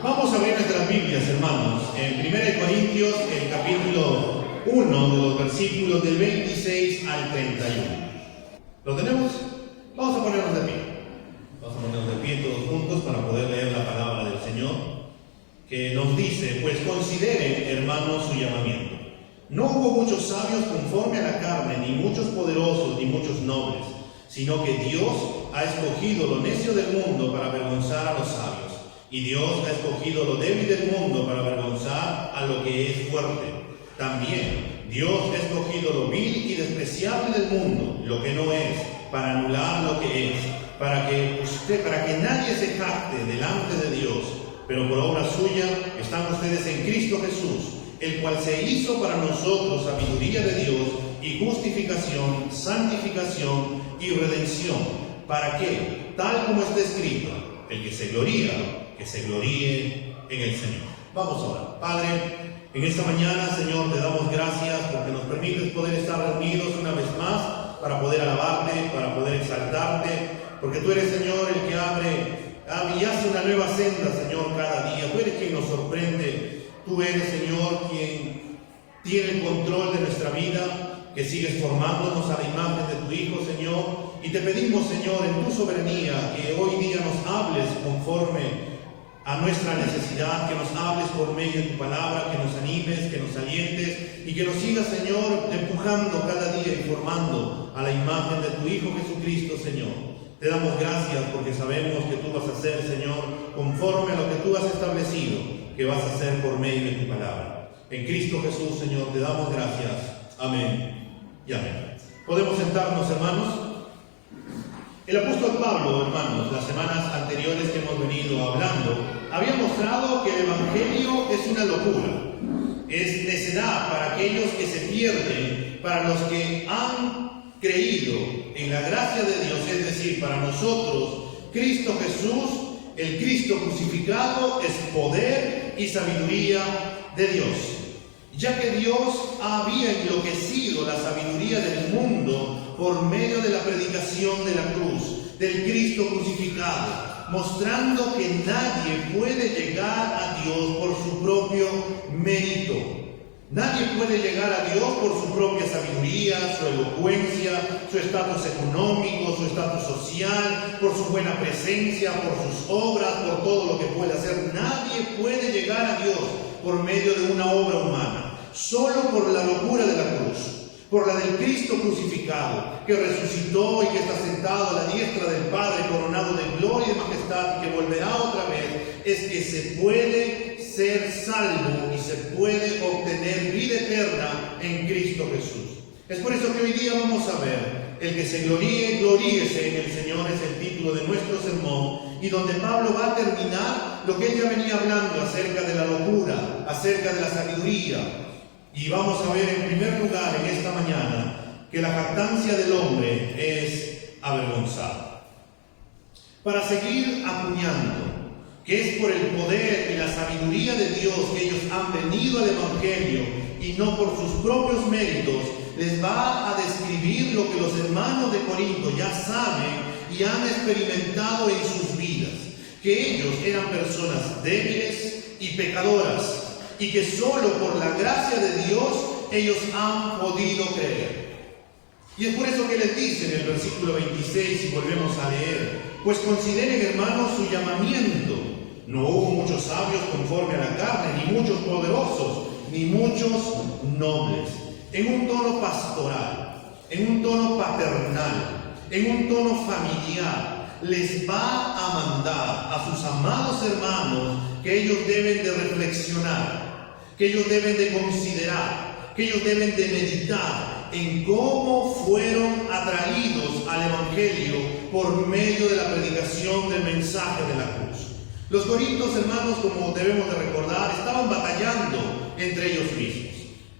Vamos a abrir nuestras Biblias, hermanos, en 1 Corintios, el capítulo 1, de los versículos del 26 al 31. ¿Lo tenemos? Vamos a ponernos de pie. Vamos a ponernos de pie todos juntos para poder leer la palabra del Señor, que nos dice: pues consideren, hermanos, su llamamiento. No hubo muchos sabios conforme a la carne, ni muchos poderosos, ni muchos nobles, sino que Dios ha escogido lo necio del mundo para avergonzar a los sabios. Y Dios ha escogido lo débil del mundo para avergonzar a lo que es fuerte. También Dios ha escogido lo vil y despreciable del mundo, lo que no es, para anular lo que es, para que nadie se jacte delante de Dios. Pero por obra suya están ustedes en Cristo Jesús, el cual se hizo para nosotros sabiduría de Dios y justificación, santificación y redención, para que, tal como está escrito, el que se gloría, que se gloríe en el Señor. Vamos a orar. Padre, en esta mañana, Señor, te damos gracias porque nos permites poder estar reunidos una vez más para poder alabarte, para poder exaltarte, porque tú eres, Señor, el que abre y hace una nueva senda, Señor, cada día. Tú eres quien nos sorprende. Tú eres, Señor, quien tiene el control de nuestra vida, que sigues formándonos a la imagen de tu Hijo, Señor. Y te pedimos, Señor, en tu soberanía, que hoy día nos hables conforme a nuestra necesidad, que nos hables por medio de tu palabra, que nos animes, que nos alientes y que nos sigas, Señor, empujando cada día y formando a la imagen de tu Hijo Jesucristo, Señor. Te damos gracias porque sabemos que tú vas a hacer, Señor, conforme a lo que tú has establecido, que vas a hacer por medio de tu palabra. En Cristo Jesús, Señor, te damos gracias. Amén y amén. ¿Podemos sentarnos, hermanos? El apóstol Pablo, hermanos, las semanas anteriores que hemos venido hablando, había mostrado que el Evangelio es una locura, es necedad para aquellos que se pierden, para los que han creído en la gracia de Dios, es decir, para nosotros, Cristo Jesús, el Cristo crucificado, es poder y sabiduría de Dios. Ya que Dios había enloquecido la sabiduría del mundo por medio de la predicación de la cruz, del Cristo crucificado, mostrando que nadie puede llegar a Dios por su propio mérito. Nadie puede llegar a Dios por su propia sabiduría, su elocuencia, su estatus económico, su estatus social, por su buena presencia, por sus obras, por todo lo que puede hacer. Nadie puede llegar a Dios por medio de una obra humana. Solo por la locura de la cruz, por la del Cristo crucificado, que resucitó y que está sentado a la diestra del Padre, coronado de gloria y majestad, y que volverá otra vez, es que se puede ser salvo y se puede obtener vida eterna en Cristo Jesús. Es por eso que hoy día vamos a ver: el que se gloríe, gloríese en el Señor, es el título de nuestro sermón, y donde Pablo va a terminar lo que él ya venía hablando acerca de la locura, acerca de la sabiduría. Y vamos a ver en primer lugar en esta mañana que la jactancia del hombre es avergonzada. Para seguir acuñando que es por el poder y la sabiduría de Dios que ellos han venido al Evangelio y no por sus propios méritos, les va a describir lo que los hermanos de Corinto ya saben y han experimentado en sus vidas: que ellos eran personas débiles y pecadoras, y que solo por la gracia de Dios ellos han podido creer. Y es por eso que les dice en el versículo 26, y volvemos a leer: pues consideren, hermanos, su llamamiento. No hubo muchos sabios conforme a la carne, ni muchos poderosos, ni muchos nobles. En un tono pastoral, en un tono paternal, en un tono familiar, les va a mandar a sus amados hermanos que ellos deben de reflexionar, que ellos deben de considerar, que ellos deben de meditar en cómo fueron atraídos al Evangelio por medio de la predicación del mensaje de la cruz. Los corintios, hermanos, como debemos de recordar, estaban batallando entre ellos mismos.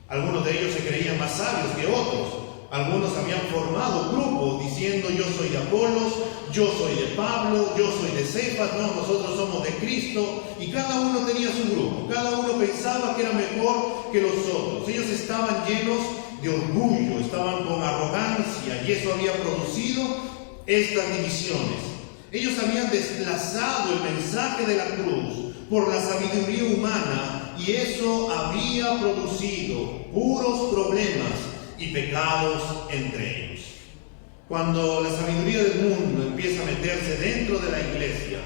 Algunos de ellos se creían más sabios que otros. Algunos habían formado grupos diciendo: yo soy de Apolos, yo soy de Pablo, yo soy de Cefas, no, nosotros somos de Cristo. Y cada uno tenía su grupo, cada uno pensaba que era mejor que los otros. Ellos estaban llenos de orgullo, estaban con arrogancia, y eso había producido estas divisiones. Ellos habían desplazado el mensaje de la cruz por la sabiduría humana, y eso había producido puros problemas y pecados entre ellos. Cuando la sabiduría del mundo empieza a meterse dentro de la iglesia,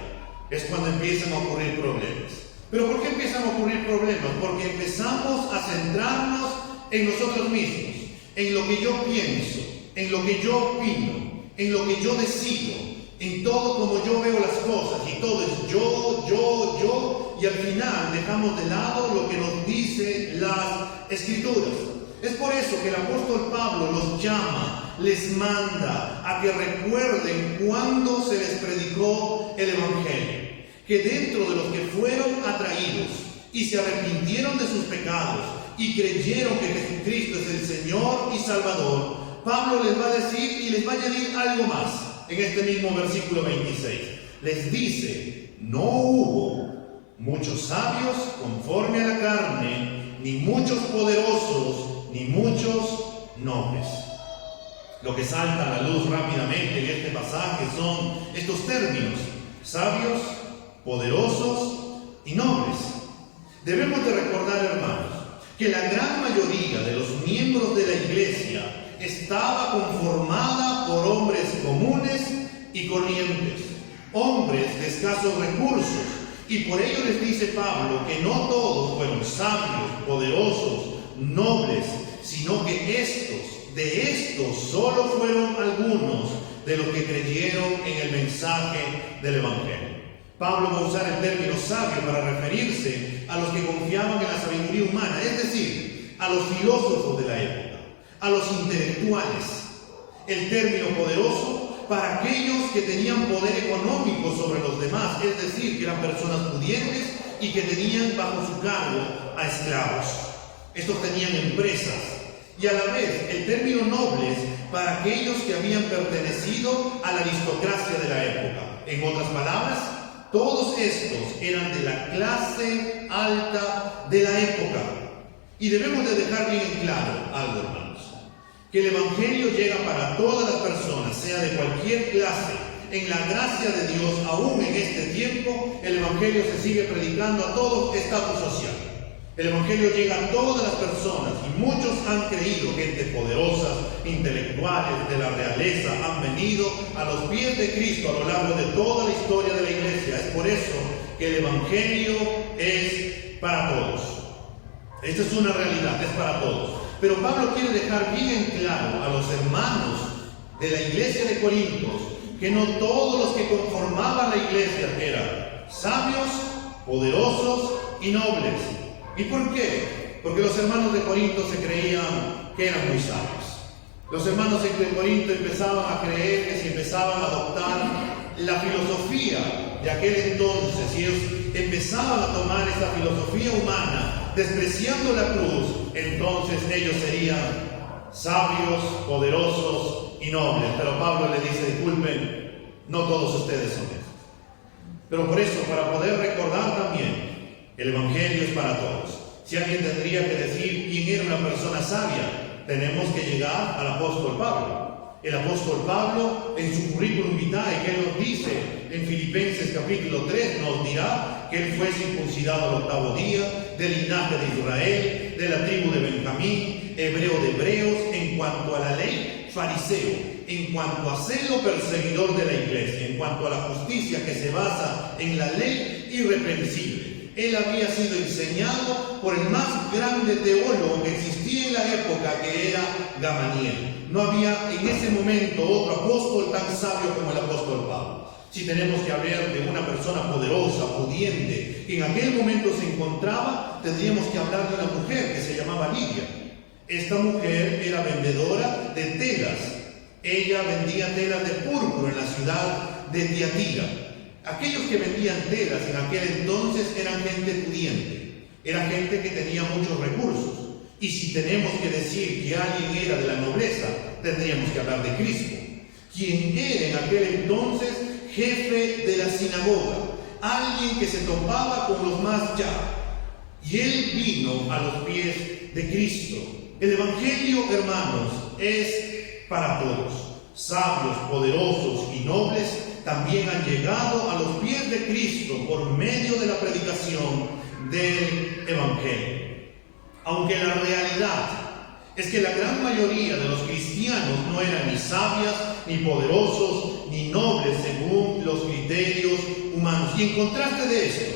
es cuando empiezan a ocurrir problemas. ¿Pero por qué empiezan a ocurrir problemas? Porque empezamos a centrarnos en nosotros mismos, en lo que yo pienso, en lo que yo opino, en lo que yo decido, en todo como yo veo las cosas, y todo es yo, y al final dejamos de lado lo que nos dice las Escrituras. Es por eso que el apóstol Pablo los llama, les manda a que recuerden cuando se les predicó el Evangelio, que dentro de los que fueron atraídos y se arrepintieron de sus pecados y creyeron que Jesucristo es el Señor y Salvador, Pablo les va a decir y les va a añadir algo más en este mismo versículo 26. Les dice, no hubo muchos sabios conforme a la carne, ni muchos poderosos, ni muchos nobles. Lo que salta a la luz rápidamente en este pasaje son estos términos: sabios, poderosos y nobles. Debemos de recordar, hermanos, que la gran mayoría de los miembros de la iglesia estaba conformada por hombres comunes y corrientes, hombres de escasos recursos, y por ello les dice Pablo que no todos fueron sabios, poderosos, nobles, sino que de estos solo fueron algunos de los que creyeron en el mensaje del Evangelio. Pablo va a usar el término sabio para referirse a los que confiaban en la sabiduría humana, es decir, a los filósofos de la época, a los intelectuales. El término poderoso para aquellos que tenían poder económico sobre los demás, es decir, que eran personas pudientes y que tenían bajo su cargo a esclavos. Estos tenían empresas. Y a la vez el término nobles para aquellos que habían pertenecido a la aristocracia de la época. En otras palabras, todos estos eran de la clase alta de la época. Y debemos de dejar bien claro algo, hermanos, que el Evangelio llega para todas las personas, sea de cualquier clase. En la gracia de Dios, aún en este tiempo, el Evangelio se sigue predicando a todo estatus social. El Evangelio llega a todas las personas, y muchos han creído, gente poderosa, intelectuales de la realeza, han venido a los pies de Cristo a lo largo de toda la historia de la iglesia. Es por eso que el Evangelio es para todos. Esta es una realidad, es para todos. Pero Pablo quiere dejar bien claro a los hermanos de la iglesia de Corintios que no todos los que conformaban la iglesia eran sabios, poderosos y nobles. ¿Y por qué? Porque los hermanos de Corinto se creían que eran muy sabios. Los hermanos de Corinto empezaban a creer que si empezaban a adoptar la filosofía de aquel entonces, y ellos empezaban a tomar esa filosofía humana, despreciando la cruz, entonces ellos serían sabios, poderosos y nobles. Pero Pablo le dice, disculpen, no todos ustedes son esos. Pero por eso, para poder recordar también, el Evangelio es para todos. Si alguien tendría que decir quién era una persona sabia, tenemos que llegar al apóstol Pablo. El apóstol Pablo, en su currículum vitae, que él nos dice en Filipenses capítulo 3, nos dirá que él fue circuncidado al 8º día, del linaje de Israel, de la tribu de Benjamín, hebreo de hebreos, en cuanto a la ley, fariseo, en cuanto a celo, perseguidor de la iglesia, en cuanto a la justicia que se basa en la ley, irreprensible. Él había sido enseñado por el más grande teólogo que existía en la época, que era Gamaliel. No había en ese momento otro apóstol tan sabio como el apóstol Pablo. Si tenemos que hablar de una persona poderosa, pudiente, que en aquel momento se encontraba, tendríamos que hablar de una mujer que se llamaba Lidia. Esta mujer era vendedora de telas. Ella vendía telas de púrpura en la ciudad de Tiatira. Aquellos que vendían telas en aquel entonces eran gente pudiente, era gente que tenía muchos recursos. Y si tenemos que decir que alguien era de la nobleza, tendríamos que hablar de Cristo, quien era en aquel entonces jefe de la sinagoga, alguien que se topaba con los más ya. Y él vino a los pies de Cristo. El Evangelio, hermanos, es para todos. Sabios, poderosos y nobles también han llegado a los pies de Cristo por medio de la predicación es que la gran mayoría de los cristianos no eran ni sabias, ni poderosos, ni nobles según los criterios humanos. Y en contraste de esto,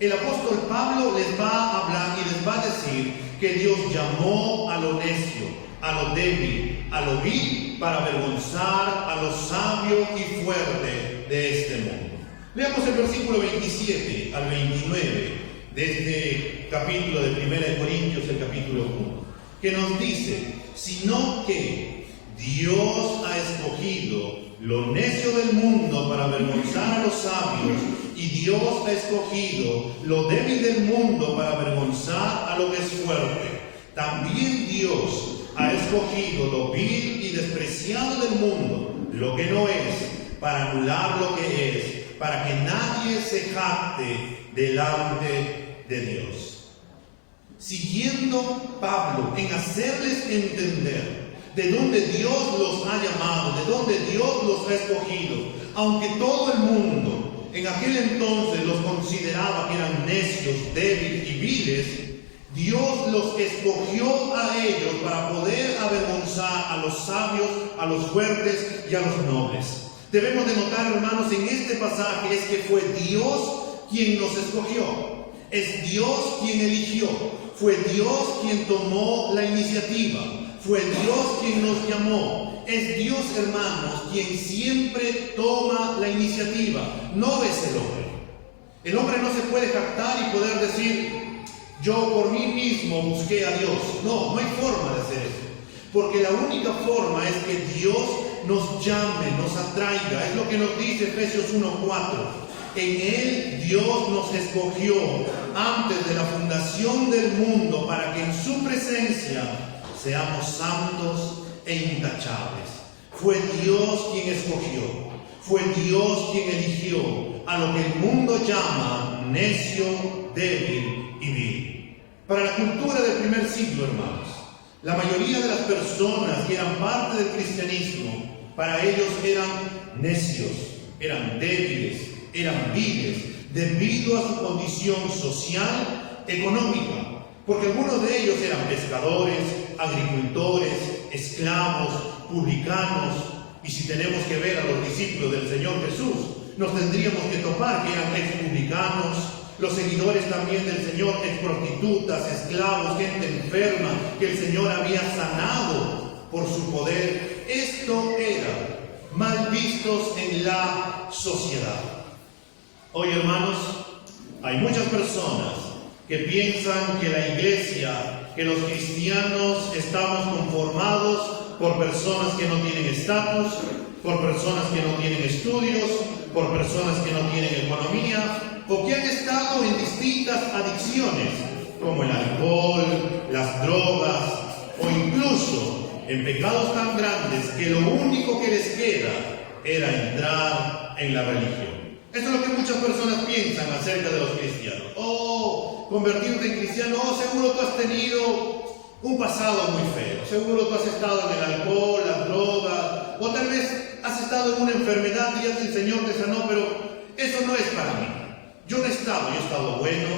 el apóstol Pablo les va a hablar y les va a decir que Dios llamó a lo necio, a lo débil, a lo vil, para avergonzar a lo sabio y fuerte de este mundo. Leamos el versículo 27 al 29 de este capítulo de 1 Corintios, el capítulo 1, que nos dice: sino que Dios ha escogido lo necio del mundo para avergonzar a los sabios, y Dios ha escogido lo débil del mundo para avergonzar a lo que es fuerte. También Dios ha escogido lo vil y despreciado del mundo, lo que no es, para anular lo que es, para que nadie se jacte delante de Dios. Siguiendo Pablo en hacerles entender de dónde Dios los ha llamado, de dónde Dios los ha escogido, aunque todo el mundo en aquel entonces los consideraba que eran necios, débiles y viles, Dios los escogió a ellos para poder avergonzar a los sabios, a los fuertes y a los nobles. Debemos de notar, hermanos, en este pasaje es que fue Dios quien nos escogió. Es Dios quien eligió. Fue Dios quien tomó la iniciativa. Fue Dios quien nos llamó. Es Dios, hermanos, quien siempre toma la iniciativa. No es el hombre. El hombre no se puede jactar y poder decir: yo por mí mismo busqué a Dios. No, no hay forma de hacer eso. Porque la única forma es que Dios nos llame, nos atraiga. Es lo que nos dice Efesios 1:4. En Él Dios nos escogió antes de la fundación del mundo para que en su presencia seamos santos e intachables. Fue Dios quien escogió, fue Dios quien eligió a lo que el mundo llama necio, débil y vil. Para la cultura del primer siglo, hermanos, la mayoría de las personas que eran parte del cristianismo, para ellos eran necios, eran débiles, eran viles, debido a su condición social, económica, porque algunos de ellos eran pescadores, agricultores, esclavos, publicanos, y si tenemos que ver a los discípulos del Señor Jesús, nos tendríamos que topar que eran ex-publicanos, los seguidores también del Señor, ex-prostitutas, esclavos, gente enferma, que el Señor había sanado por su poder. Esto era mal vistos en la sociedad. Hoy, hermanos, hay muchas personas que piensan que la iglesia, que los cristianos estamos conformados por personas que no tienen estatus, por personas que no tienen estudios, por personas que no tienen economía, o que han estado en distintas adicciones, como el alcohol, las drogas, o incluso en pecados tan grandes que lo único que les queda era entrar en la religión. Esto es lo que muchas personas piensan acerca de los cristianos. Oh, convertirte en cristiano, oh, seguro tú has tenido un pasado muy feo, seguro tú has estado en el alcohol, las drogas, o tal vez has estado en una enfermedad y ya el Señor te sanó, pero eso no es para mí. Yo no he estado bueno,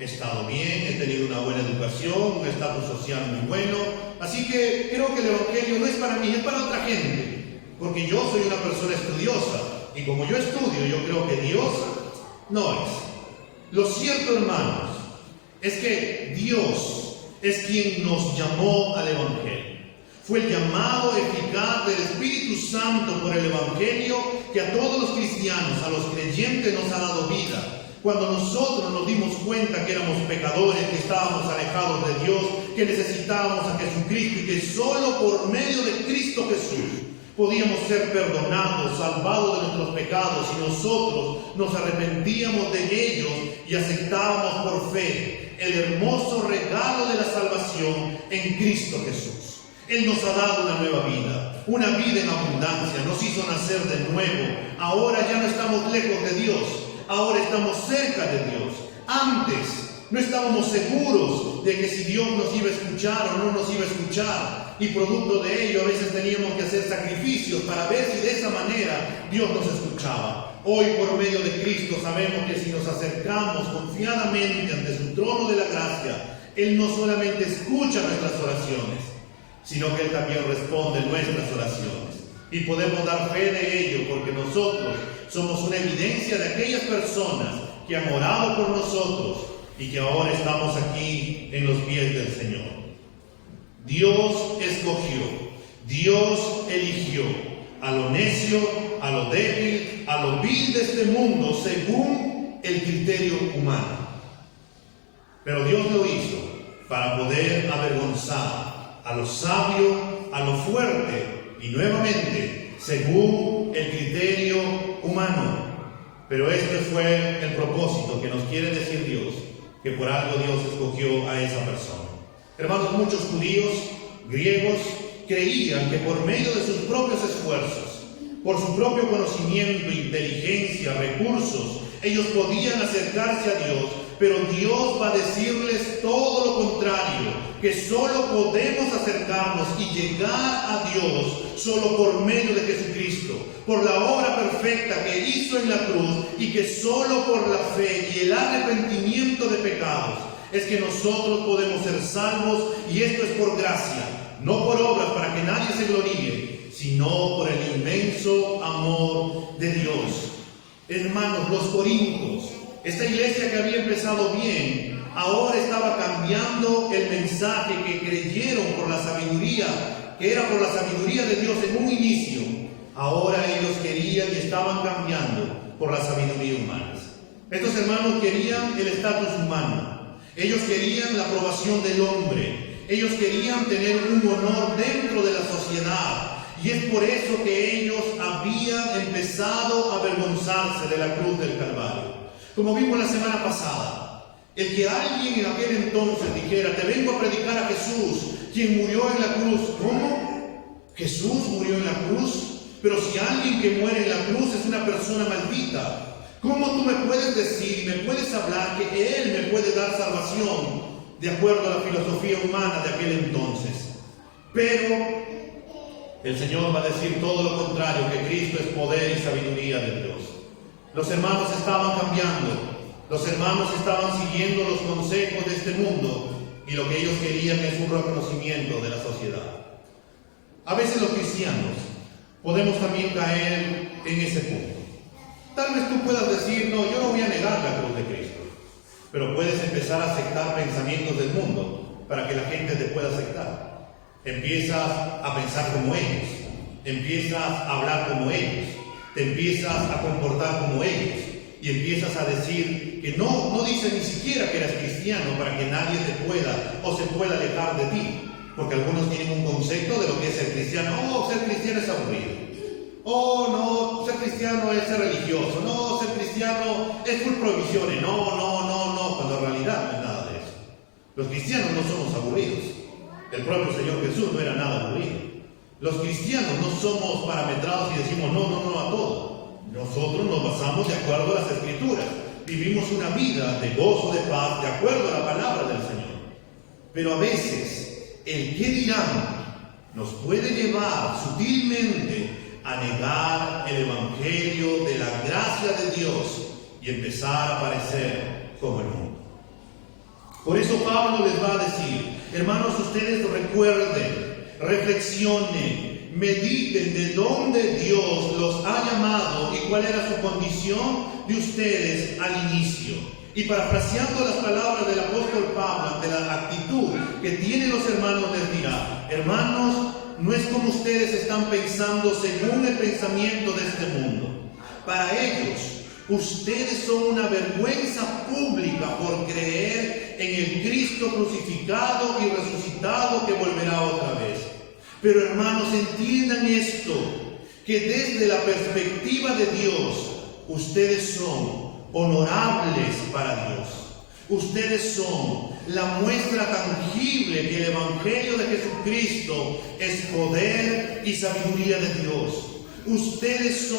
he estado bien, he tenido una buena educación, un estatus social muy bueno, así que creo que el Evangelio no es para mí, es para otra gente, porque yo soy una persona estudiosa, y como yo estudio, yo creo que Dios no es. Lo cierto, hermanos, es que Dios es quien nos llamó al Evangelio. Fue el llamado eficaz del Espíritu Santo por el Evangelio que a todos los cristianos, a los creyentes, nos ha dado vida. Cuando nosotros nos dimos cuenta que éramos pecadores, que estábamos alejados de Dios, que necesitábamos a Jesucristo y que solo por medio de Cristo Jesús podíamos ser perdonados, salvados de nuestros pecados, y nosotros nos arrepentíamos de ellos y aceptábamos por fe el hermoso regalo de la salvación en Cristo Jesús. Él nos ha dado una vida en abundancia, nos hizo nacer de nuevo. Ahora ya no estamos lejos de Dios, ahora estamos cerca de Dios. Antes no estábamos seguros de que si Dios nos iba a escuchar o no nos iba a escuchar, y producto de ello a veces teníamos que hacer sacrificios para ver si de esa manera Dios nos escuchaba. Hoy, por medio de Cristo, sabemos que si nos acercamos confiadamente ante su trono de la gracia, Él no solamente escucha nuestras oraciones, sino que Él también responde nuestras oraciones. Y podemos dar fe de ello porque nosotros somos una evidencia de aquellas personas que han orado por nosotros y que ahora estamos aquí en los pies del Señor. Dios escogió, Dios eligió a lo necio, a lo débil, a lo vil de este mundo según el criterio humano. Pero Dios lo hizo para poder avergonzar a lo sabio, a lo fuerte y nuevamente según el criterio humano. Pero este fue el propósito que nos quiere decir Dios, que por algo Dios escogió a esa persona. Hermanos, muchos judíos, griegos, creían que por medio de sus propios esfuerzos, por su propio conocimiento, inteligencia, recursos, ellos podían acercarse a Dios, pero Dios va a decirles todo lo contrario, que solo podemos acercarnos y llegar a Dios solo por medio de Jesucristo, por la obra perfecta que hizo en la cruz, y que solo por la fe y el arrepentimiento de pecados es que nosotros podemos ser salvos, y esto es por gracia, no por obras para que nadie se gloríe, sino por el inmenso amor de Dios. Hermanos, los corintios, esta iglesia que había empezado bien, ahora estaba cambiando el mensaje que creyeron por la sabiduría, que era por la sabiduría de Dios en un inicio. Ahora ellos querían y estaban cambiando por la sabiduría humana. Estos hermanos querían el estatus humano, ellos querían la aprobación del hombre, ellos querían tener un honor dentro de la sociedad. Y es por eso que ellos habían empezado a avergonzarse de la cruz del Calvario. Como vimos la semana pasada, el que alguien en aquel entonces dijera: te vengo a predicar a Jesús, quien murió en la cruz. ¿Cómo? ¿Jesús murió en la cruz? Pero si alguien que muere en la cruz es una persona maldita, ¿cómo tú me puedes decir y me puedes hablar que Él me puede dar salvación de acuerdo a la filosofía humana de aquel entonces? Pero el Señor va a decir todo lo contrario, que Cristo es poder y sabiduría de Dios. Los hermanos estaban cambiando, los hermanos estaban siguiendo los consejos de este mundo, y lo que ellos querían es un reconocimiento de la sociedad. A veces los cristianos podemos también caer en ese punto. Tal vez tú puedas decir: no, yo no voy a negar la cruz de Cristo, pero puedes empezar a aceptar pensamientos del mundo para que la gente te pueda aceptar. Empiezas a pensar como ellos, empiezas a hablar como ellos, te empiezas a comportar como ellos, y empiezas a decir que no dices ni siquiera que eres cristiano para que nadie te pueda o se pueda alejar de ti, porque algunos tienen un concepto de lo que es ser cristiano. Oh, ser cristiano es aburrido. Oh, no, ser cristiano es ser religioso. No, ser cristiano es full prohibiciones. No, cuando en realidad no es nada de eso. Los cristianos no somos aburridos. El propio Señor Jesús no era nada aburrido. Los cristianos no somos parametrados y decimos no a todo. Nosotros nos basamos de acuerdo a las Escrituras. Vivimos una vida de gozo, de paz, de acuerdo a la palabra del Señor. Pero a veces el qué dirán nos puede llevar sutilmente a negar el evangelio de la gracia de Dios y empezar a parecer como el mundo. Por eso Pablo les va a decir: hermanos, ustedes recuerden, reflexionen, mediten de dónde Dios los ha llamado y cuál era su condición de ustedes al inicio. Y parafraseando las palabras del apóstol Pablo ante la actitud que tienen los hermanos, les dirá: hermanos, no es como ustedes están pensando según el pensamiento de este mundo. Para ellos, ustedes son una vergüenza pública por creer en el Cristo crucificado y resucitado que volverá otra vez. Pero hermanos, entiendan esto, que desde la perspectiva de Dios, ustedes son honorables para Dios. Ustedes son la muestra tangible que el Evangelio de Jesucristo es poder y sabiduría de Dios. Ustedes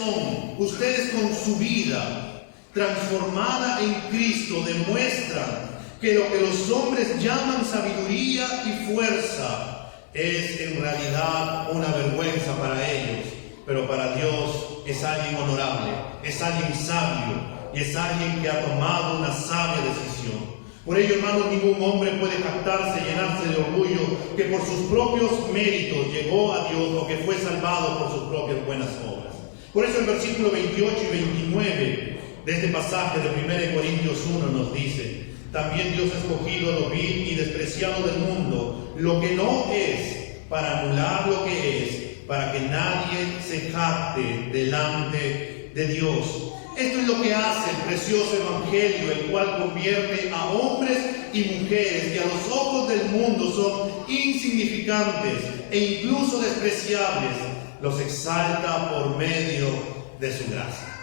con su vida transformada en Cristo demuestran que lo que los hombres llaman sabiduría y fuerza es en realidad una vergüenza para ellos, pero para Dios es alguien honorable, es alguien sabio y es alguien que ha tomado una sabia decisión. Por ello, hermanos, ningún hombre puede jactarse, llenarse de orgullo, que por sus propios méritos llegó a Dios o que fue salvado por sus propias buenas obras. Por eso el versículo 28 y 29 de este pasaje de 1 Corintios 1 nos dice: también Dios ha escogido lo vil y despreciado del mundo, lo que no es, para anular lo que es, para que nadie se jacte delante de Dios. Esto es lo que hace el precioso evangelio, el cual convierte a hombres y mujeres que a los ojos del mundo son insignificantes e incluso despreciables, los exalta por medio de su gracia.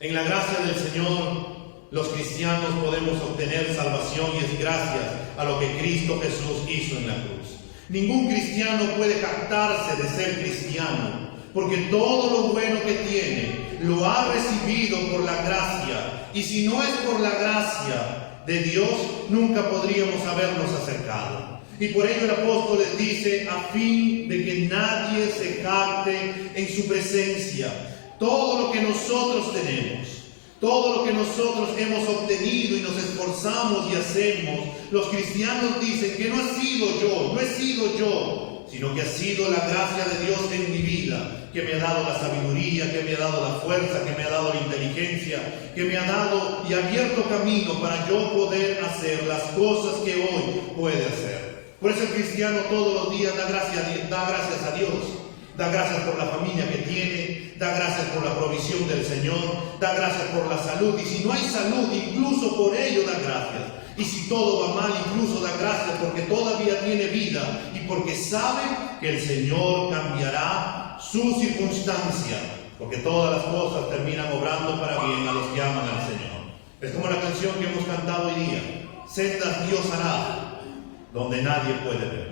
En la gracia del Señor, los cristianos podemos obtener salvación, y es gracias a lo que Cristo Jesús hizo en la cruz. Ningún cristiano puede jactarse de ser cristiano, porque todo lo bueno que tiene lo ha recibido por la gracia, y si no es por la gracia de Dios, nunca podríamos habernos acercado. Y por ello el apóstol les dice: a fin de que nadie se jacte en su presencia. Todo lo que nosotros tenemos, todo lo que nosotros hemos obtenido y nos esforzamos y hacemos, los cristianos dicen que no ha sido yo, no he sido yo, sino que ha sido la gracia de Dios en mi vida, que me ha dado la sabiduría, que me ha dado la fuerza, que me ha dado la inteligencia, que me ha dado y abierto camino para yo poder hacer las cosas que hoy puede hacer. Por eso el cristiano todos los días da gracias a Dios. Da gracias por la familia que tiene, da gracias por la provisión del Señor, da gracias por la salud, y si no hay salud, incluso por ello da gracias. Y si todo va mal, incluso da gracias porque todavía tiene vida y porque sabe que el Señor cambiará su circunstancia, porque todas las cosas terminan obrando para bien a los que aman al Señor. Es como la canción que hemos cantado hoy día: sendas Dios hará donde nadie puede ver.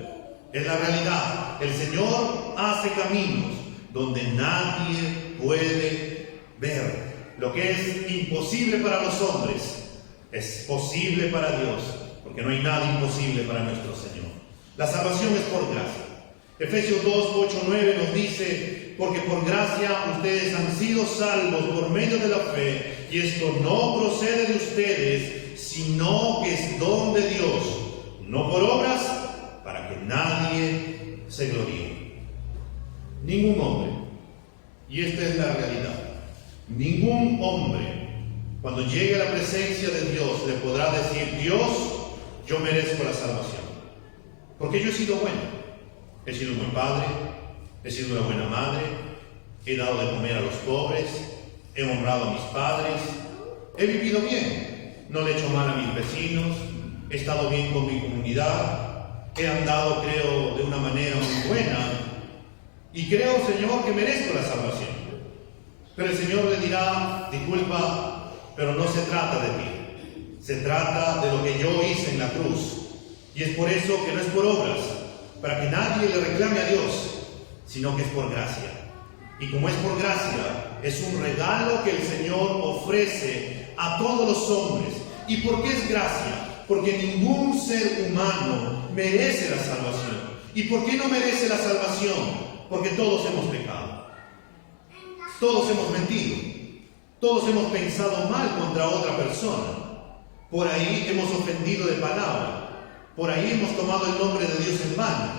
Es la realidad. El Señor hace caminos donde nadie puede ver. Lo que es imposible para los hombres es posible para Dios, porque no hay nada imposible para nuestro Señor. La salvación es por gracia. Efesios 2, 8, 9 nos dice: porque por gracia ustedes han sido salvos por medio de la fe, y esto no procede de ustedes, sino que es don de Dios, no por obras, para que nadie se gloríe. Ningún hombre, y esta es la realidad, ningún hombre cuando llegue a la presencia de Dios le podrá decir: Dios, yo merezco la salvación, porque yo he sido bueno, he sido un buen padre, he sido una buena madre, he dado de comer a los pobres, he honrado a mis padres, he vivido bien, no le he hecho mal a mis vecinos, he estado bien con mi comunidad, he andado, creo, de una manera muy buena, y creo, Señor, que merezco la salvación. Pero el Señor le dirá: disculpa, pero no se trata de ti, se trata de lo que yo hice en la cruz, y es por eso que no es por obras, para que nadie le reclame a Dios, sino que es por gracia. Y como es por gracia, es un regalo que el Señor ofrece a todos los hombres. ¿Y por qué es gracia? Porque ningún ser humano merece la salvación. ¿Y por qué no merece la salvación? Porque todos hemos pecado. Todos hemos mentido. Todos hemos pensado mal contra otra persona. Por ahí hemos ofendido de palabra. Por ahí hemos tomado el nombre de Dios en vano.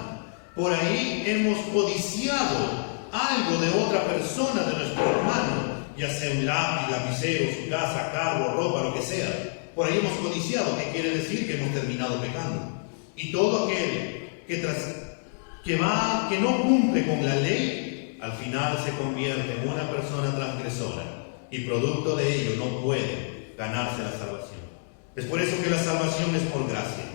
Por ahí hemos codiciado algo de otra persona, de nuestro hermano, ya sea un lápiz, lapicero, su casa, carro, ropa, lo que sea. Por ahí hemos codiciado, que quiere decir que hemos terminado pecando. Y todo aquel que no cumple con la ley, al final se convierte en una persona transgresora, y producto de ello no puede ganarse la salvación. Es por eso que la salvación es por gracia.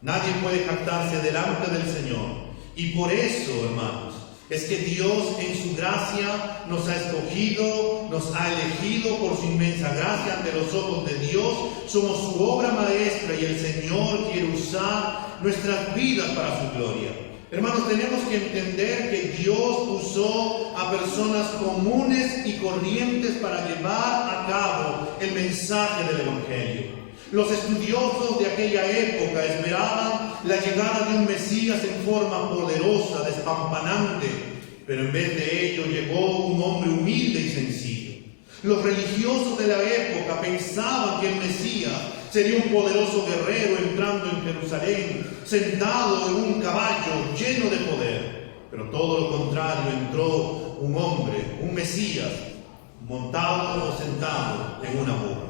Nadie puede jactarse delante del Señor. Y por eso, hermanos, es que Dios en su gracia nos ha escogido, nos ha elegido por su inmensa gracia ante los ojos de Dios. Somos su obra maestra y el Señor quiere usar nuestras vidas para su gloria. Hermanos, tenemos que entender que Dios usó a personas comunes y corrientes para llevar a cabo el mensaje del Evangelio. Los estudiosos de aquella época esperaban la llegada de un Mesías en forma poderosa, despampanante, pero en vez de ello llegó un hombre humilde y sencillo. Los religiosos de la época pensaban que el Mesías Sería un poderoso guerrero entrando en Jerusalén, sentado en un caballo lleno de poder. Pero todo lo contrario, entró un hombre, un Mesías, montado o sentado en una burra.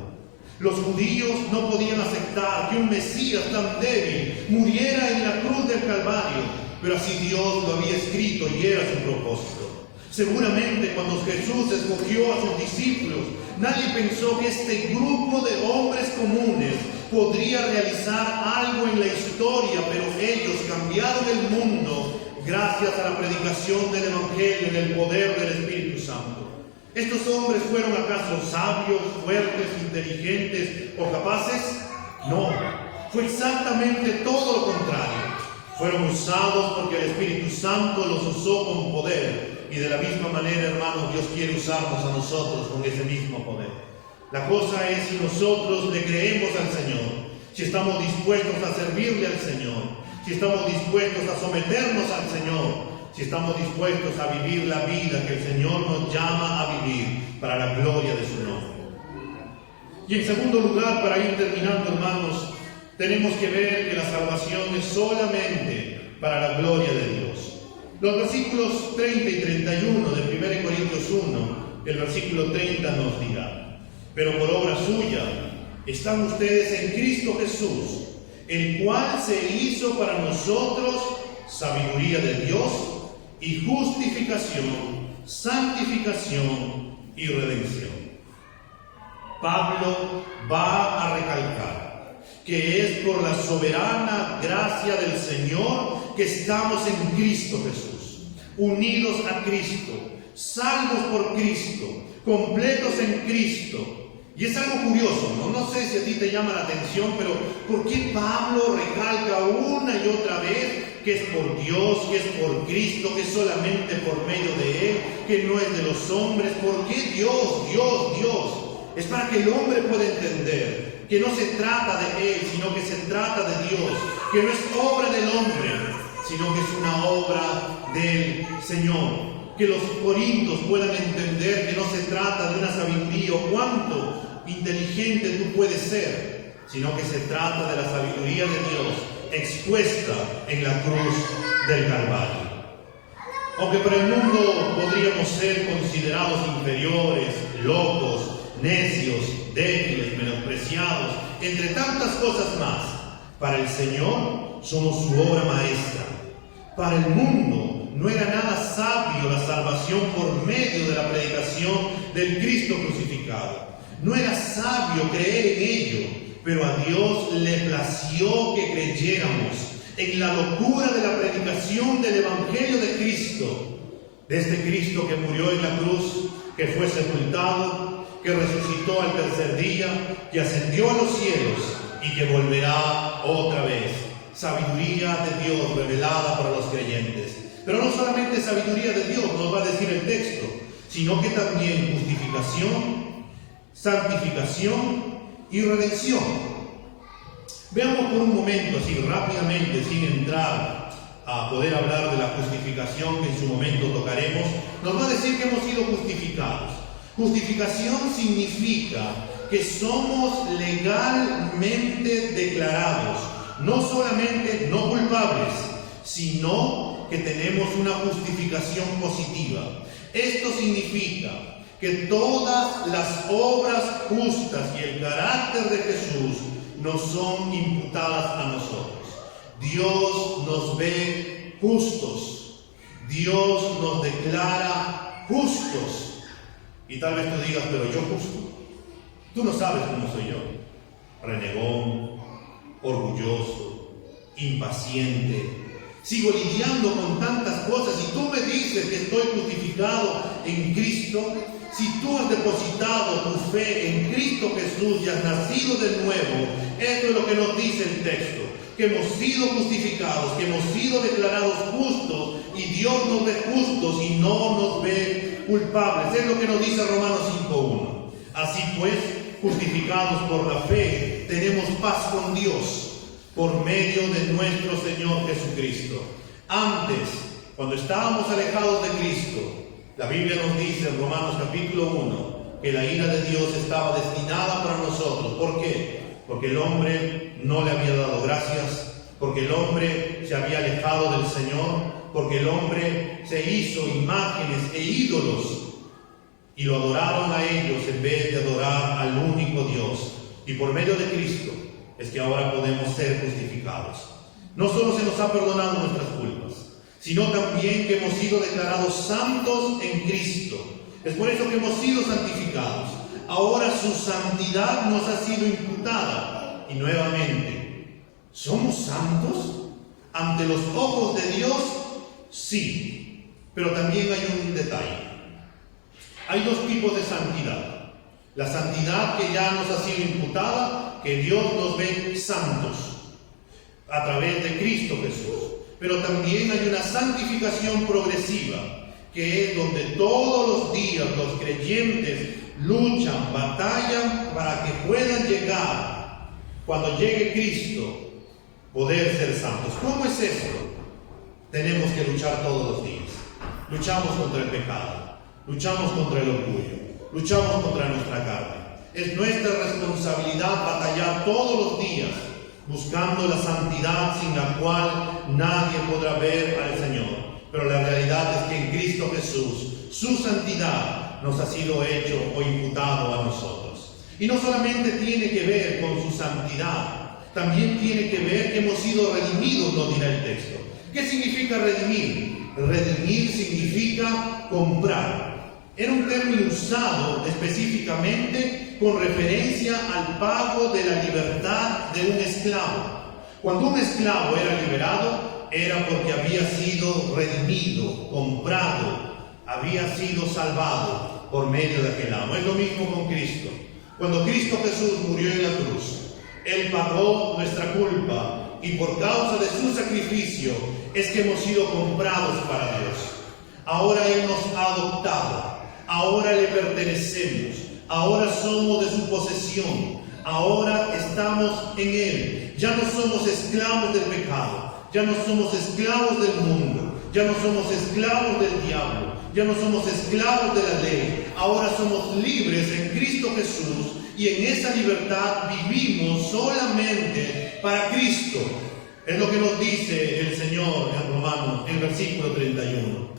Los judíos no podían aceptar que un Mesías tan débil muriera en la cruz del Calvario, pero así Dios lo había escrito y era su propósito. Seguramente cuando Jesús escogió a sus discípulos, nadie pensó que este grupo de hombres comunes podría realizar algo en la historia, pero ellos cambiaron el mundo gracias a la predicación del Evangelio en el poder del Espíritu Santo. ¿Estos hombres fueron acaso sabios, fuertes, inteligentes o capaces? No, fue exactamente todo lo contrario. Fueron usados porque el Espíritu Santo los usó con poder. Y de la misma manera, hermanos, Dios quiere usarnos a nosotros con ese mismo poder. La cosa es si nosotros le creemos al Señor, si estamos dispuestos a servirle al Señor, si estamos dispuestos a someternos al Señor, si estamos dispuestos a vivir la vida que el Señor nos llama a vivir para la gloria de su nombre. Y en segundo lugar, para ir terminando, hermanos, tenemos que ver que la salvación es solamente para la gloria de Dios. Los versículos 30 y 31 de 1 Corintios 1, el versículo 30 nos dirá: pero por obra suya están ustedes en Cristo Jesús, el cual se hizo para nosotros sabiduría de Dios y justificación, santificación y redención. Pablo va a recalcar que es por la soberana gracia del Señor que estamos en Cristo Jesús, unidos a Cristo, salvos por Cristo, completos en Cristo. Y es algo curioso, no sé si a ti te llama la atención, pero ¿por qué Pablo recalca una y otra vez que es por Dios, que es por Cristo, que es solamente por medio de Él, que no es de los hombres? ¿Por qué Dios, Dios, Dios? Es para que el hombre pueda entender que no se trata de Él, sino que se trata de Dios, que no es obra del hombre, sino que es una obra del Señor. Que los corintios puedan entender que no se trata de una sabiduría o cuánto inteligente tú puedes ser, sino que se trata de la sabiduría de Dios expuesta en la cruz del Calvario. Aunque para el mundo podríamos ser considerados inferiores, locos, necios, débiles, menospreciados, entre tantas cosas más, para el Señor somos su obra maestra. Para el mundo no era nada sabio la salvación por medio de la predicación del Cristo crucificado. No era sabio creer en ello, pero a Dios le plació que creyéramos en la locura de la predicación del Evangelio de Cristo, de este Cristo que murió en la cruz, que fue sepultado, que resucitó al tercer día, que ascendió a los cielos y que volverá otra vez. Sabiduría de Dios revelada para los creyentes. Pero no solamente sabiduría de Dios, nos va a decir el texto, sino que también justificación, santificación y redención. Veamos por un momento, así rápidamente, sin entrar a poder hablar de la justificación que en su momento tocaremos, nos va a decir que hemos sido justificados. Justificación significa que somos legalmente declarados, no solamente no culpables, sino que tenemos una justificación positiva. Esto significa que todas las obras justas y el carácter de Jesús nos son imputadas a nosotros. Dios nos ve justos. Dios nos declara justos. Y tal vez tú digas, pero yo justo. Tú no sabes cómo soy yo. Renegón, orgulloso, impaciente. Sigo lidiando con tantas cosas y tú me dices que estoy justificado en Cristo. Si tú has depositado tu fe en Cristo Jesús y has nacido de nuevo, esto es lo que nos dice el texto, que hemos sido justificados, que hemos sido declarados justos y Dios nos ve justos y no nos ve culpables. Es lo que nos dice Romanos 5:1. Así pues, justificados por la fe, tenemos paz con Dios por medio de nuestro Señor Jesucristo. Antes, cuando estábamos alejados de Cristo, la Biblia nos dice en Romanos capítulo 1 que la ira de Dios estaba destinada para nosotros. ¿Por qué? porque el hombre no le había dado gracias, porque el hombre se había alejado del Señor, porque el hombre se hizo imágenes e ídolos y lo adoraron a ellos en vez de adorar al único Dios. Y por medio de Cristo es que ahora podemos ser justificados. No solo se nos ha perdonado nuestras culpas, sino también que hemos sido declarados santos en Cristo. Es por eso que hemos sido santificados. Ahora su santidad nos ha sido imputada. Y nuevamente, ¿somos santos ante los ojos de Dios? Sí, pero también hay un detalle. Hay dos tipos de santidad. La santidad que ya nos ha sido imputada, que Dios nos ve santos a través de Cristo Jesús. Pero también hay una santificación progresiva, que es donde todos los días los creyentes luchan, batallan para que puedan llegar, cuando llegue Cristo, poder ser santos. ¿Cómo es esto? Tenemos que luchar todos los días. Luchamos contra el pecado, luchamos contra el orgullo, luchamos contra nuestra carne. Es nuestra responsabilidad batallar todos los días, buscando la santidad sin la cual nadie podrá ver al Señor. Pero la realidad es que en Cristo Jesús, su santidad nos ha sido hecho o imputado a nosotros. Y no solamente tiene que ver con su santidad, también tiene que ver que hemos sido redimidos, nos dirá el texto. ¿Qué significa redimir? Redimir significa comprar. Era un término usado específicamente con referencia al pago de la libertad de un esclavo. Cuando un esclavo era liberado, era porque había sido redimido, comprado, había sido salvado por medio de aquel amo. Es lo mismo con Cristo. Cuando Cristo Jesús murió en la cruz, Él pagó nuestra culpa y por causa de su sacrificio es que hemos sido comprados para Dios. Ahora Él nos ha adoptado, ahora le pertenecemos, ahora somos de su posesión, ahora estamos en Él. Ya no somos esclavos del pecado, ya no somos esclavos del mundo, ya no somos esclavos del diablo, ya no somos esclavos de la ley. Ahora somos libres en Cristo Jesús y en esa libertad vivimos solamente para Cristo. Es lo que nos dice el Señor en Romanos, en versículo 31.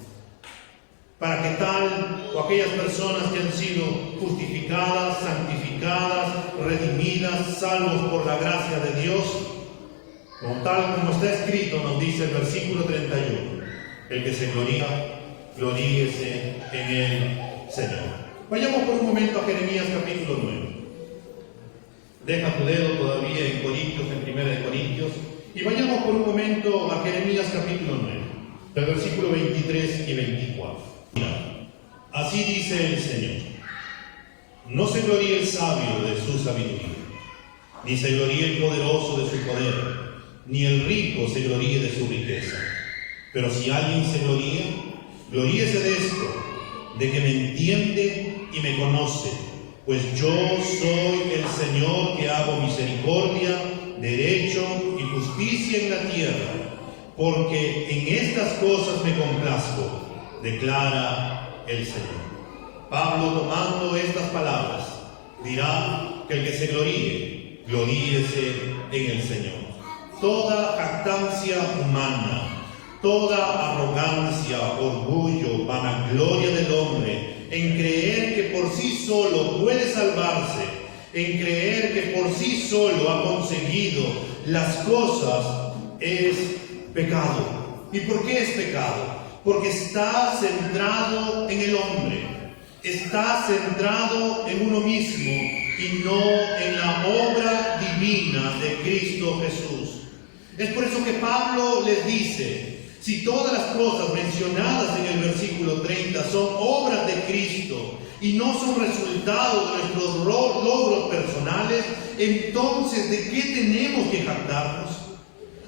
Para que tal o aquellas personas que han sido justificadas, santificadas, redimidas, salvos por la gracia de Dios, tal como está escrito, nos dice el versículo 31, el que se gloría, gloríese en el Señor. Vayamos por un momento a Jeremías capítulo 9. Deja tu dedo todavía en Corintios, en 1 de Corintios, y vayamos por un momento a Jeremías capítulo 9, del versículo 23 y 24. Mira, así dice el Señor: no se gloríe el sabio de su sabiduría, ni se gloríe el poderoso de su poder, ni el rico se gloríe de su riqueza. Pero si alguien se gloría, gloríese de esto, de que me entiende y me conoce, pues yo soy el Señor que hago misericordia, derecho y justicia en la tierra, porque en estas cosas me complazco, declara el Señor. Pablo, tomando estas palabras, dirá que el que se gloríe, gloríese en el Señor. Toda jactancia humana, toda arrogancia, orgullo, vanagloria del hombre, en creer que por sí solo puede salvarse, en creer que por sí solo ha conseguido las cosas, es pecado. ¿Y por qué es pecado? Porque está centrado en el hombre, está centrado en uno mismo y no en la obra divina de Cristo Jesús. Es por eso que Pablo les dice: si todas las cosas mencionadas en el versículo 30 son obras de Cristo y no son resultado de nuestros logros personales, entonces ¿de qué tenemos que jactarnos?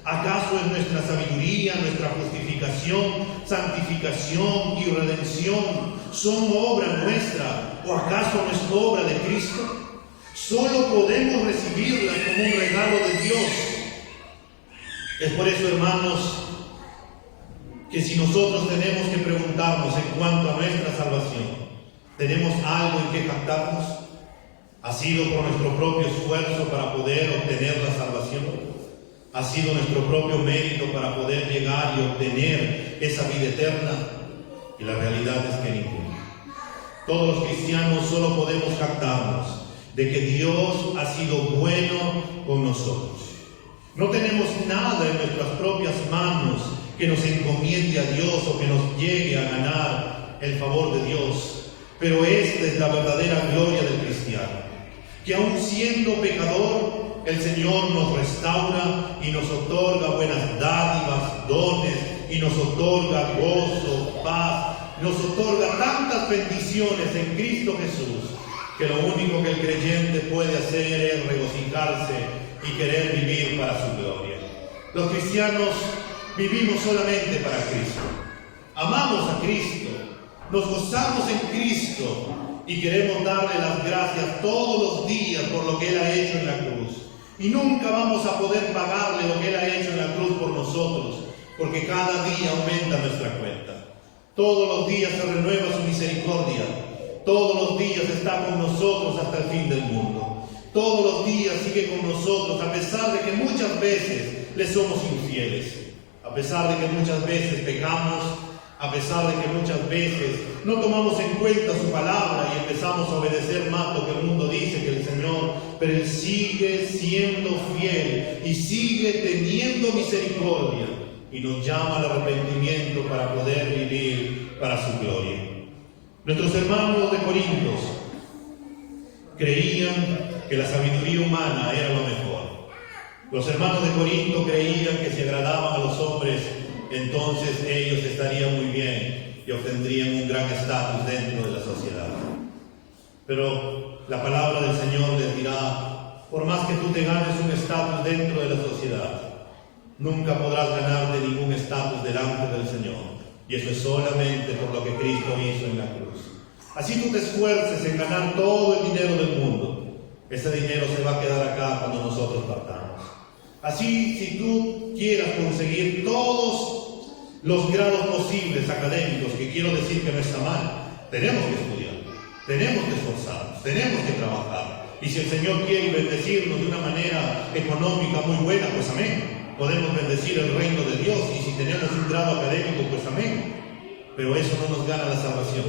¿Acaso es nuestra sabiduría, nuestra justificación, santificación y redención son obra nuestra, o acaso no es obra de Cristo? Solo podemos recibirlas como un regalo de Dios. Es por eso, hermanos, que si nosotros tenemos que preguntarnos en cuanto a nuestra salvación, ¿tenemos algo en que jactarnos? ¿Ha sido por nuestro propio esfuerzo para poder obtener la salvación? ¿Ha sido nuestro propio mérito para poder llegar y obtener esa vida eterna? Y la realidad es que ninguno. Todos los cristianos solo podemos jactarnos de que Dios ha sido bueno con nosotros. No tenemos nada en nuestras propias manos que nos encomiende a Dios o que nos llegue a ganar el favor de Dios. Pero esta es la verdadera gloria del cristiano, que aun siendo pecador, el Señor nos restaura y nos otorga buenas dádivas, dones, y nos otorga gozo, paz, nos otorga tantas bendiciones en Cristo Jesús, que lo único que el creyente puede hacer es regocijarse y querer vivir para su gloria. Los cristianos vivimos solamente para Cristo. Amamos a Cristo, nos gozamos en Cristo y queremos darle las gracias todos los días por lo que Él ha hecho en la cruz. Y nunca vamos a poder pagarle lo que Él ha hecho en la cruz por nosotros, porque cada día aumenta nuestra cuenta. Todos los días se renueva su misericordia. Todos los días está con nosotros hasta el fin del mundo. Todos los días sigue con nosotros, a pesar de que muchas veces le somos infieles, a pesar de que muchas veces pecamos, a pesar de que muchas veces no tomamos en cuenta su palabra y empezamos a obedecer más lo que el mundo dice que el Señor, pero Él sigue siendo fiel y sigue teniendo misericordia y nos llama al arrepentimiento para poder vivir para su gloria. Nuestros hermanos de Corintios creían que la sabiduría humana era lo mejor. Los hermanos de Corinto creían que si agradaban a los hombres, entonces ellos estarían muy bien y obtendrían un gran estatus dentro de la sociedad. Pero la palabra del Señor les dirá, por más que tú te ganes un estatus dentro de la sociedad, nunca podrás ganarte ningún estatus delante del Señor. Y eso es solamente por lo que Cristo hizo en la cruz. Así tú te esfuerces en ganar todo el dinero del mundo, ese dinero se va a quedar acá cuando nosotros partamos. Así, si tú quieras conseguir todos los grados posibles académicos, que quiero decir que no está mal, tenemos que estudiar, tenemos que esforzarnos, tenemos que trabajar. Y si el Señor quiere bendecirnos de una manera económica muy buena, pues amén. Podemos bendecir el reino de Dios, y si tenemos un grado académico, pues amén. Pero eso no nos gana la salvación.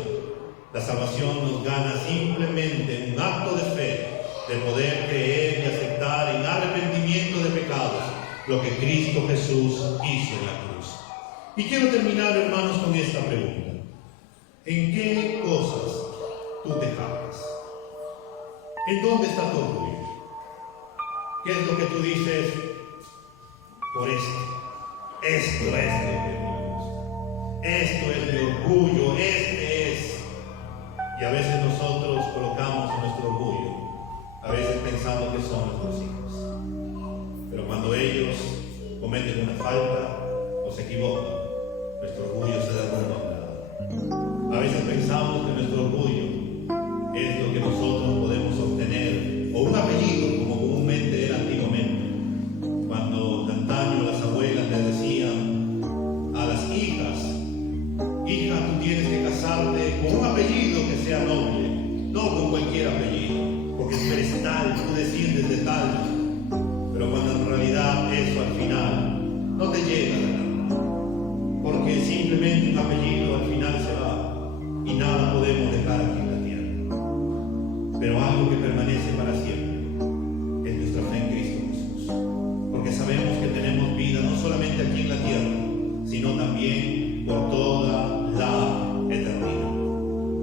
La salvación nos gana simplemente un acto de fe, de poder creer y aceptar en arrepentimiento de pecados lo que Cristo Jesús hizo en la cruz. Y quiero terminar, hermanos, con esta pregunta. ¿En qué cosas tú te jactas? ¿En dónde está tu orgullo? ¿Qué es lo que tú dices? Por esto es lo que me gusta, esto es mi orgullo, este es. Y a veces nosotros colocamos nuestro orgullo, a veces pensando que son nuestros hijos. Pero cuando ellos cometen una falta o se equivocan, nuestro orgullo se derrumba a un lado. A veces pensamos que nuestro orgullo es lo que nosotros podemos obtener, o un apellido, como comúnmente era antiguamente. Cuando de antaño las abuelas le decían a las hijas, hija, tú tienes que casarte con un apellido que sea noble, no con cualquier apellido, porque tú eres tal, tú desciendes de tal. Pero cuando en realidad eso al final no te llega a nada, porque simplemente un apellido al final se va y nada podemos dejar aquí en la tierra. Pero algo que permanece para siempre es nuestra fe en Cristo Jesús, porque sabemos que tenemos vida no solamente aquí en la tierra, sino también por toda la eternidad.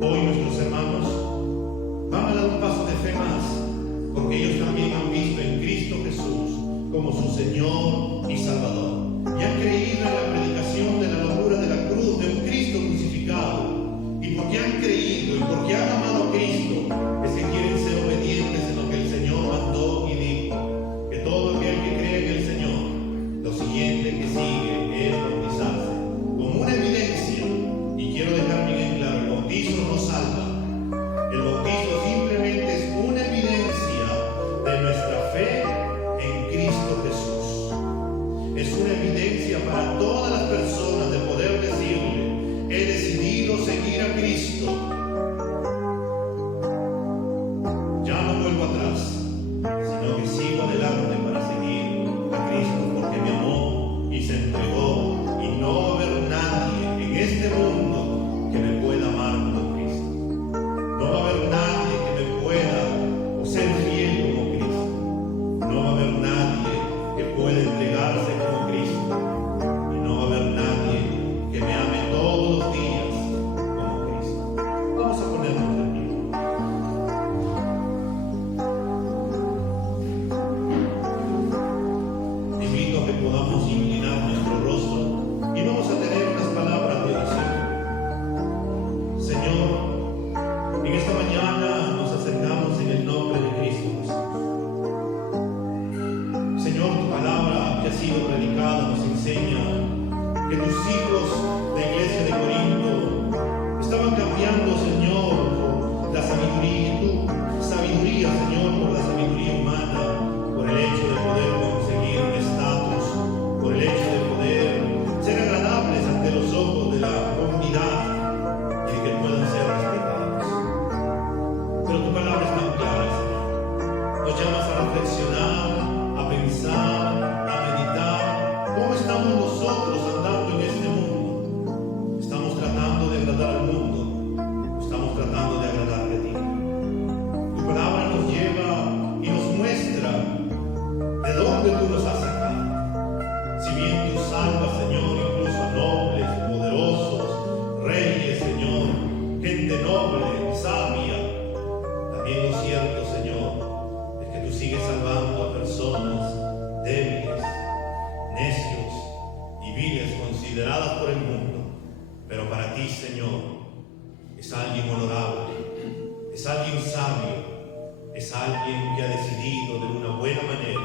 Hoy nuestros hermanos van a dar un paso de fe más, porque ellos también han visto en Cristo Jesús como su Señor y Salvador, y han creído en la predicación de la locura de la cruz, de un Cristo crucificado. Y porque han creído y porque han amado a Cristo, es que quieren ser obedientes en lo que el Señor mandó y dijo, que todo aquel que cree en el Señor, lo siguiente que sigue es bautizarse, como una evidencia. Y quiero dejar bien en claro, el bautizo no salva. El bautizo simplemente es una evidencia de nuestra fe en Cristo Jesús. Es una evidencia para todas las personas de poder decirle, he decidido seguir a Cristo. Ya no vuelvo es alguien honorable, es alguien sabio, es alguien que ha decidido de una buena manera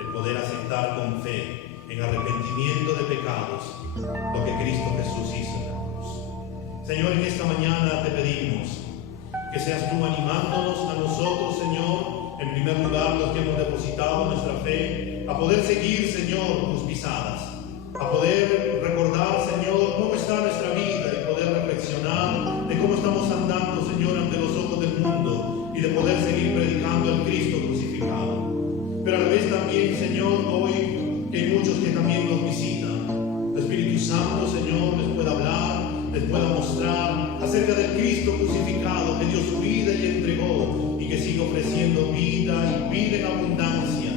el poder aceptar con fe, en arrepentimiento de pecados, lo que Cristo Jesús hizo en la cruz. Señor, en esta mañana te pedimos que seas tú animándonos a nosotros, Señor, en primer lugar los que hemos depositado nuestra fe, a poder seguir, Señor, tus pisadas, a poder recordar, Señor, cómo está nuestra vida y poder reflexionar de cómo estamos andando, Señor, ante los ojos del mundo y de poder seguir predicando al Cristo crucificado. Pero a la vez también, Señor, hoy que hay muchos que también nos visitan, el Espíritu Santo, Señor, les pueda hablar, les pueda mostrar acerca del Cristo crucificado que dio su vida y entregó y que sigue ofreciendo vida y vida en abundancia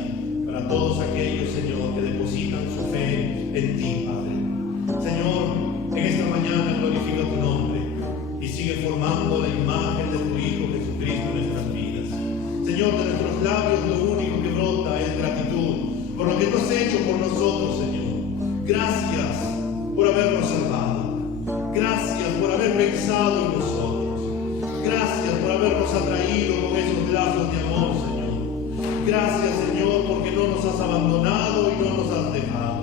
para todos aquellos, Señor, que depositan su fe en ti, Padre. Señor, en esta mañana glorifica tu nombre y sigue formando la imagen de tu Hijo Jesucristo en nuestras vidas. Señor, de nuestros labios lo único que brota es gratitud por lo que tú has hecho por nosotros, Señor. Gracias por habernos salvado. Gracias por haber pensado en nosotros. Gracias por habernos atraído con esos lazos de amor, Señor. Gracias, Señor, porque no nos has abandonado y no nos has dejado.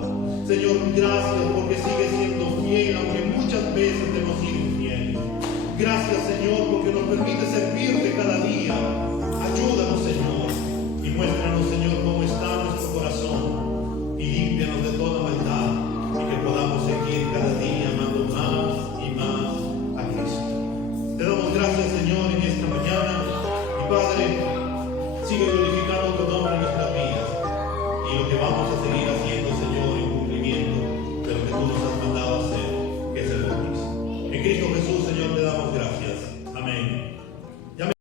Señor, gracias porque sigues siendo fiel, aunque muchas veces te hemos sido infieles. Gracias, Señor, porque nos permite servirte cada día. Ayúdanos, Señor, y muéstranos, Señor, cómo está nuestro corazón y límpianos de toda maldad y que podamos seguir cada día amando más y más a Cristo. Te damos gracias, Señor, en esta mañana y Padre, sigue glorificando tu nombre en nuestras vidas y lo que vamos a seguir haciendo